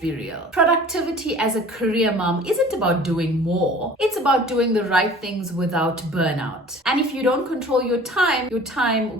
be real. Productivity as a career mom isn't about doing more. It's about doing the right things without burnout. And if you don't control your time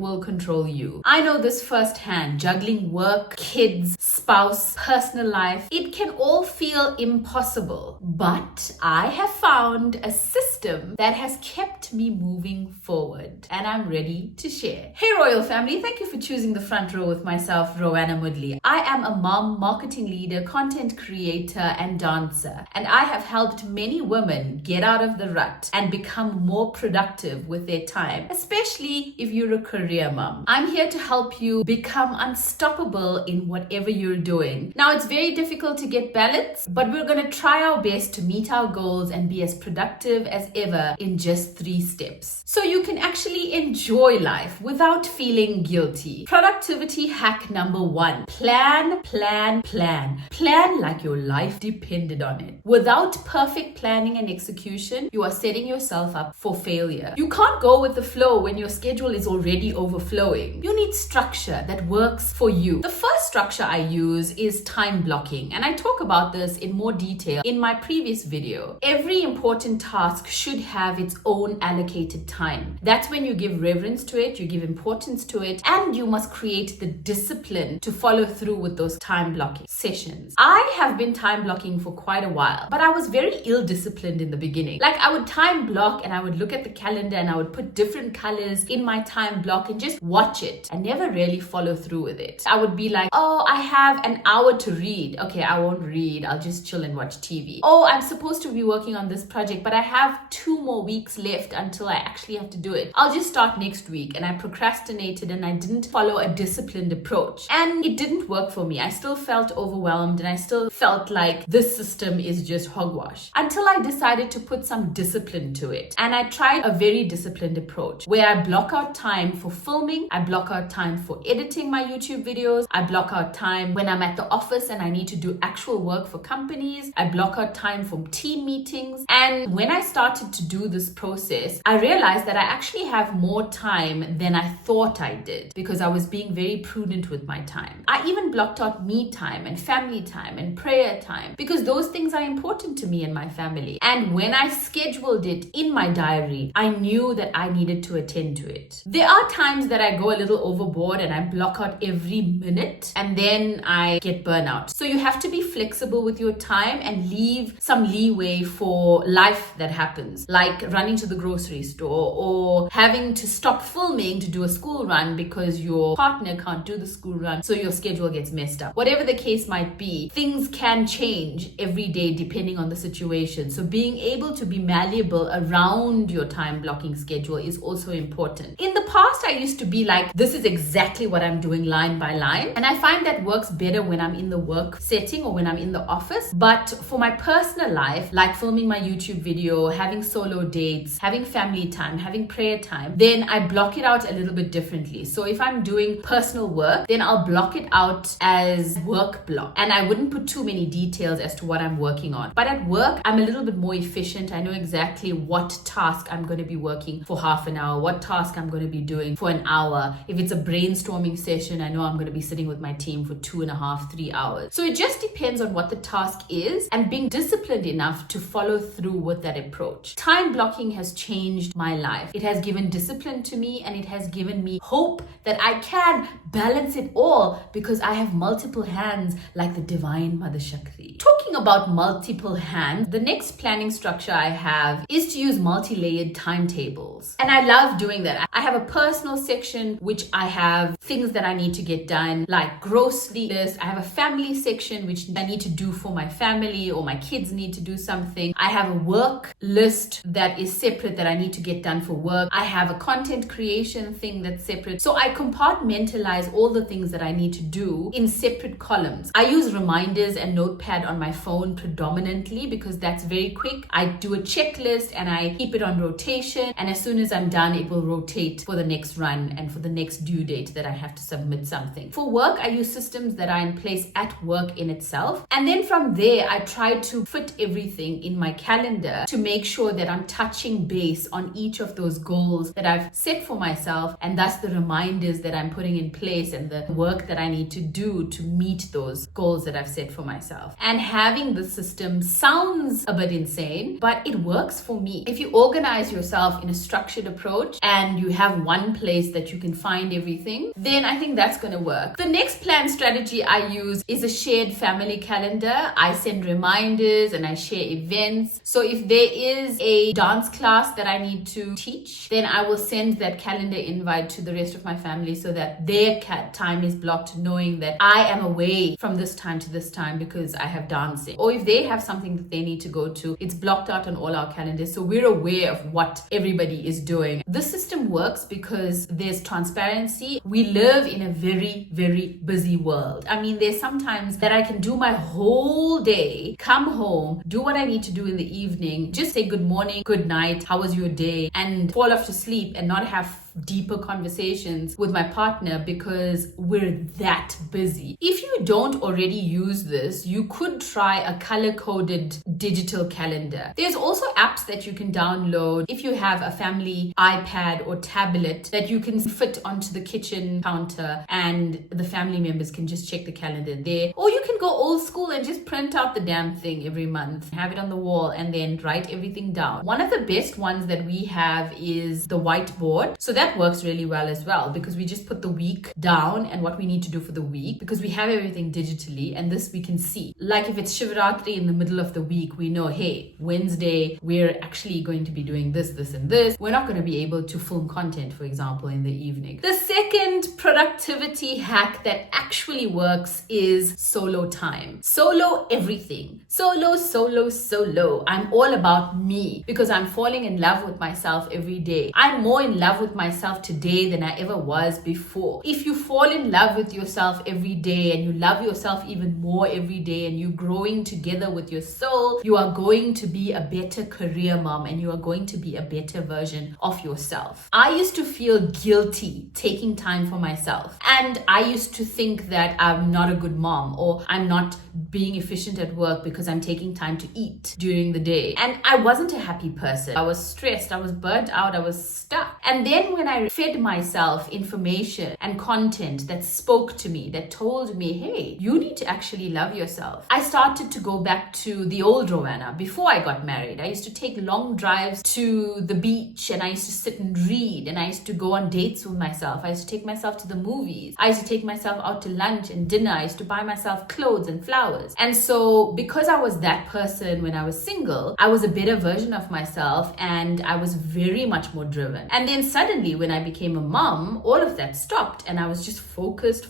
will control you. I know this firsthand. Juggling work, kids, spouse, personal life, it can all feel impossible. But I have found a system that has kept me moving forward, and I'm ready to share. Hey Royal Family, thank you for choosing the front row with myself, Roanna Mudley. I am a mom, marketing leader, content creator, and dancer, and I have helped many women get out of the rut and become more productive with their time, especially if you're a career mom. I'm here to help you become unstoppable in whatever you're doing. Now, it's very difficult to get balance, but we're going to try our best to meet our goals and be as productive as ever in just 3 steps, so you can actually enjoy life without feeling guilty. Productivity hack number 1: plan, plan, plan. Plan like your life depended on it. Without perfect planning and execution, you are setting yourself up for failure. You can't go with the flow when your schedule is already overflowing. You need structure that works for you. The first structure I use is time blocking, and I talk about this in more detail in my previous video. Every important task should have its own allocated time. That's when you give reverence to it, you give importance to it, and you must create the discipline to follow through with those time blocking sessions. I have been time blocking for quite a while, but I was very ill-disciplined in the beginning. Like, I would time block and I would look at the calendar and I would put different colors in my time block and just watch it and never really follow through with it. I would be like, oh, I have an hour to read. Okay, I won't read. I'll just chill and watch TV. Oh, I'm supposed to be working on this project, but I have 2 more weeks left until I actually have to do it. I'll just start next week. And I procrastinated and I didn't follow a disciplined approach. And it didn't work for me. I still felt overwhelmed and I still felt like this system is just hogwash. Until I decided to put some discipline to it. And I tried a very disciplined approach where I block out time for filming. I block out time for editing my YouTube videos. I block out time when I'm at the office and I need to do actual work for companies. I block out time for team meetings. And when I started to do this process, I realized that I actually have more time than I thought I did because I was being very prudent with my time. I even blocked out me time and family time and prayer time because those things are important to me and my family. And when I scheduled it in my diary, I knew that I needed to attend to it. There are times that I go a little overboard and I block out every minute and then I get burnout. So you have to be flexible with your time and leave some leeway for life that happens, like running to the grocery store or having to stop filming to do a school run because your partner can't do the school run, so your schedule gets messed up. Whatever the case might be, things can change every day depending on the situation. So being able to be malleable around your time blocking schedule is also important. In the past, I used to be like, this is exactly what I'm doing line by line. And I find that works better when I'm in the work setting or when I'm in the office. But for my personal life, like filming my YouTube video, having solo dates, having family time, having prayer time, then I block it out a little bit differently. So if I'm doing personal work, then I'll block it out as work block. And I wouldn't put too many details as to what I'm working on. But at work, I'm a little bit more efficient. I know exactly what task I'm going to be working for half an hour, what task I'm going to be doing for an hour. If it's a brainstorming session, I know I'm going to be sitting with my team for 2.5, 3 hours. So it just depends on what the task is and being disciplined enough to follow through with that approach. Time blocking has changed my life. It has given discipline to me and it has given me hope that I can balance it all because I have multiple hands like the divine Mother Shakti. Talking about multiple hands, the next planning structure I have is to use multi-layered timetables. And I love doing that. I have a personal section which I have things that I need to get done, like grocery list. I have a family section which I need to do for my family or my kids need to do something. I have a work list that is separate that I need to get done for work. I have a content creation thing that's separate. So I compartmentalize all the things that I need to do in separate columns. I use reminders and Notepad on my phone predominantly because that's very quick. I do a checklist and I keep it on rotation, and as soon as I'm done, it will rotate for the next next run and for the next due date that I have to submit something. For work, I use systems that are in place at work in itself. And then from there, I try to fit everything in my calendar to make sure that I'm touching base on each of those goals that I've set for myself, and thus the reminders that I'm putting in place and the work that I need to do to meet those goals that I've set for myself. And having the system sounds a bit insane, but it works for me. If you organize yourself in a structured approach and you have one place that you can find everything, then I think that's going to work. The next plan strategy I use is a shared family calendar. I send reminders and I share events. So if there is a dance class that I need to teach, then I will send that calendar invite to the rest of my family so that their time is blocked, knowing that I am away from this time to this time because I have dancing. Or if they have something that they need to go to, it's blocked out on all our calendars, so we're aware of what everybody is doing. This system works because there's transparency. We live in a very, very busy world. I mean, there's sometimes that I can do my whole day, come home, do what I need to do in the evening, just say good morning, good night, how was your day, and fall off to sleep and not have deeper conversations with my partner because we're that busy. If you don't already use this, you could try a color-coded digital calendar. There's also apps that you can download if you have a family iPad or tablet that you can fit onto the kitchen counter and the family members can just check the calendar there. Or you can go old school and just print out the damn thing every month, have it on the wall, and then write everything down. One of the best ones that we have is the whiteboard. So that works really well as well because we just put the week down and what we need to do for the week because we have everything digitally, and this we can see. Like if it's Shivratri in the middle of the week, we know, hey, Wednesday, we're actually going to be doing this, this, and this. We're not going to be able to film content, for example, in the evening. The second productivity hack that actually works is solo time. Solo everything. Solo, solo, solo. I'm all about me because I'm falling in love with myself every day. I'm more in love with myself today than I ever was before. If you fall in love with yourself every day and you love yourself even more every day and you're growing together with your soul, you are going to be a better career mom and you are going to be a better version of yourself. I used to feel guilty taking time for myself, and I used to think that I'm not a good mom or I'm not being efficient at work because I'm taking time to eat during the day. And I wasn't a happy person. I was stressed, I was burnt out, I was stuck. And then when I fed myself information and content that spoke to me, that told me, hey, you need to actually love yourself, I started to go back to the old Rowena before I got married. I used to take long drives to the beach and I used to sit and read, and I used to go on dates with myself. I used to take myself to the movies. I used to take myself out to lunch and dinner. I used to buy myself clothes and flowers. And so because I was that person when I was single, I was a better version of myself and I was very much more driven. And then suddenly when I became a mom, all of that stopped and I was just focused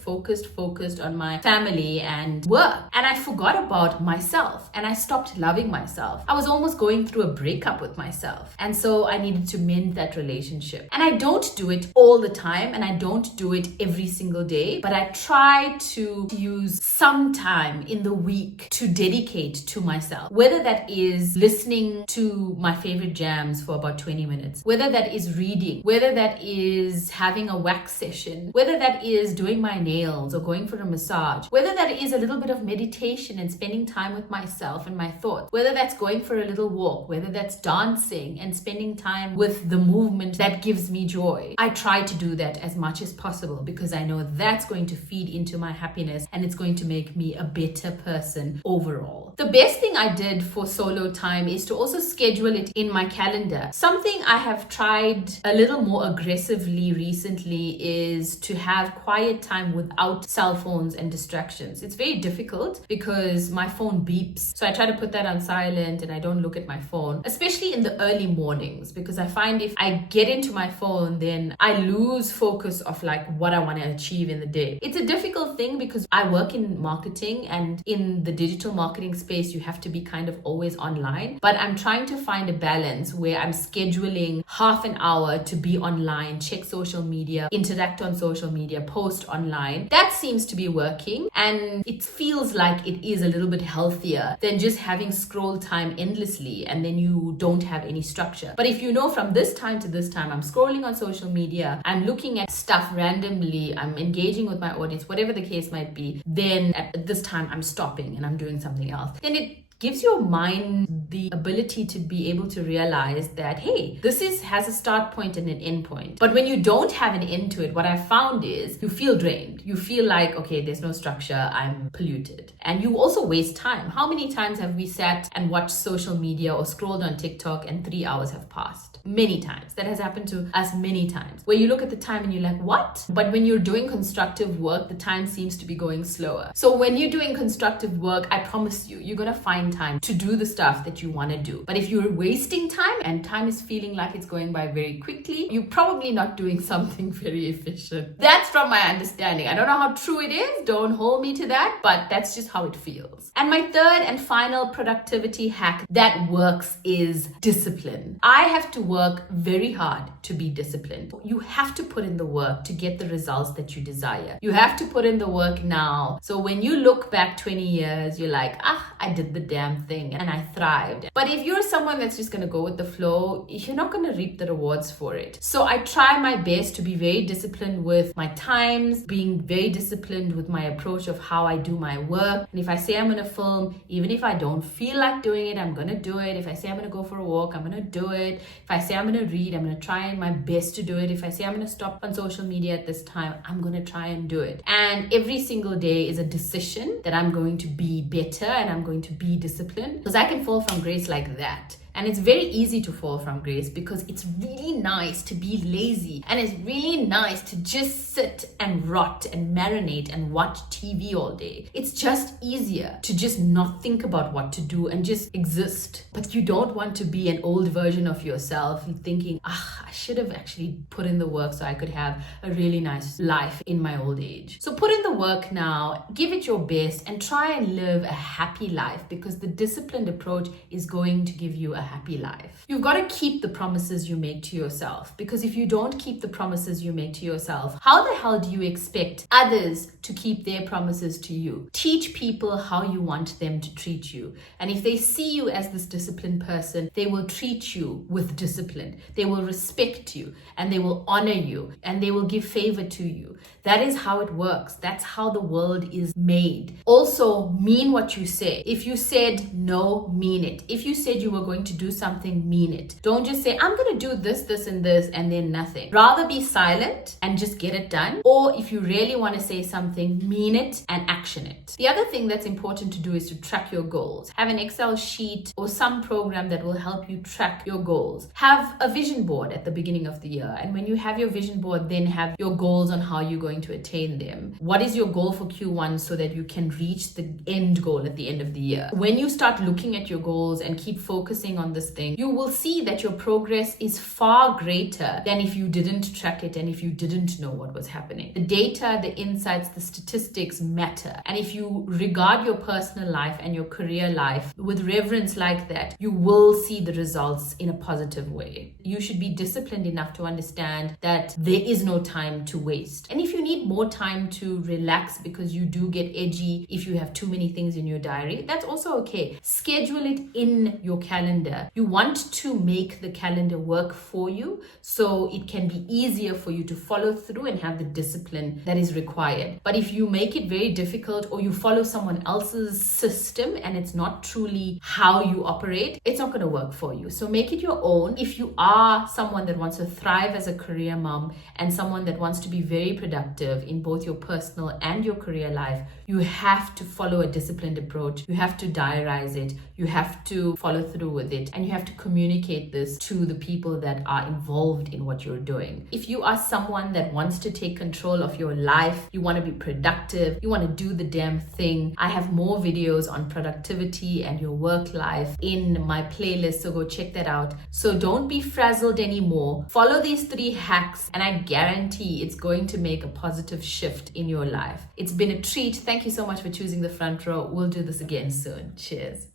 on my family and work. And I forgot about myself and I stopped loving myself. I was almost going through a breakup with myself. And so I needed to mend that relationship. And I don't do it all the time and I don't do it every single day, but I try to use some time in the week to dedicate to myself. Whether that is listening to my favorite jams for about 20 minutes, whether that is reading, whether that is having a wax session, whether that is doing my nails or going for a massage, whether that is a little bit of meditation and spending time with myself and my thoughts, whether that's going for a little walk, whether that's dancing and spending time with the movement that gives me joy. I try to do that as much as possible because I know that's going to feed into my happiness and it's going to make me a better person overall. The best thing I did for solo time is to also schedule it in my calendar. Something I have tried a little more aggressively recently is to have quiet time without cell phones and distractions. It's very difficult because my phone beeps. So I try to put that on silent and I don't look at my phone, especially in the early mornings, because I find if I get into my phone, then I lose focus of like what I want to achieve in the day. It's a difficult thing because I work in marketing, and in the digital marketing space, you have to be kind of always online. But I'm trying to find a balance where I'm scheduling half an hour to be online online, check social media, interact on social media, post online. That seems to be working, and it feels like it is a little bit healthier than just having scroll time endlessly and then you don't have any structure. But if you know from this time to this time, I'm scrolling on social media, I'm looking at stuff randomly, I'm engaging with my audience, whatever the case might be, then at this time I'm stopping and I'm doing something else. Then it gives your mind the ability to be able to realize that, hey, has a start point and an end point. But when you don't have an end to it, what I found is you feel drained. You feel like, okay, there's no structure, I'm polluted. And you also waste time. How many times have we sat and watched social media or scrolled on TikTok and 3 hours have passed? Many times. That has happened to us many times, where you look at the time and you're like, what? But when you're doing constructive work, the time seems to be going slower. So when you're doing constructive work, I promise you, you're going to find time to do the stuff that you want to do. But if you're wasting time and time is feeling like it's going by very quickly, you're probably not doing something very efficient. That's from my understanding. I don't know how true it is. Don't hold me to that, but that's just how it feels. And my third and final productivity hack that works is discipline. I have to work very hard to be disciplined. You have to put in the work to get the results that you desire. You have to put in the work now. So when you look back 20 years, you're like, I did the damn thing and I thrived. But if you're someone that's just going to go with the flow, you're not going to reap the rewards for it. So I try my best to be very disciplined with my times, being very disciplined with my approach of how I do my work. And if I say I'm going to film, even if I don't feel like doing it, I'm going to do it. If I say I'm going to go for a walk, I'm going to do it. If I say I'm going to read, I'm going to try my best to do it. If I say I'm going to stop on social media at this time, I'm going to try and do it. And every single day is a decision that I'm going to be better and I'm going to be disciplined, because I can fall from grace like that. And it's very easy to fall from grace because it's really nice to be lazy, and it's really nice to just sit and rot and marinate and watch TV all day. It's just easier to just not think about what to do and just exist. But you don't want to be an old version of yourself thinking, I should have actually put in the work so I could have a really nice life in my old age. So put in the work now, give it your best, and try and live a happy life, because the disciplined approach is going to give you a happy life. You've got to keep the promises you make to yourself, because if you don't keep the promises you make to yourself, how the hell do you expect others to keep their promises to you? Teach people how you want them to treat you. And if they see you as this disciplined person, they will treat you with discipline. They will respect you and they will honor you and they will give favor to you. That is how it works. That's how the world is made. Also, mean what you say. If you said no, mean it. If you said you were going to do something, mean it. Don't just say, I'm going to do this, this, and this, and then nothing. Rather be silent and just get it done. Or if you really want to say something, mean it and action it. The other thing that's important to do is to track your goals. Have an Excel sheet or some program that will help you track your goals. Have a vision board at the beginning of the year. And when you have your vision board, then have your goals on how you're going to attain them. What is your goal for Q1 so that you can reach the end goal at the end of the year? When you start looking at your goals and keep focusing on this thing, you will see that your progress is far greater than if you didn't track it and if you didn't know what was happening. The data, the insights, the statistics matter. And if you regard your personal life and your career life with reverence like that, you will see the results in a positive way. You should be disciplined enough to understand that there is no time to waste. And if you need more time to relax because you do get edgy if you have too many things in your diary, that's also okay. Schedule it in your calendar. You want to make the calendar work for you so it can be easier for you to follow through and have the discipline that is required. But if you make it very difficult or you follow someone else's system and it's not truly how you operate, it's not going to work for you. So make it your own. If you are someone that wants to thrive as a career mom and someone that wants to be very productive in both your personal and your career life, you have to follow a disciplined approach. You have to diarize it. You have to follow through with it. And you have to communicate this to the people that are involved in what you're doing. If you are someone that wants to take control of your life, you want to be productive, you want to do the damn thing, I have more videos on productivity and your work life in my playlist, so go check that out. So don't be frazzled anymore. Follow these 3 hacks and I guarantee it's going to make a positive shift in your life. It's been a treat. Thank you so much for choosing the front row. We'll do this again soon. Cheers.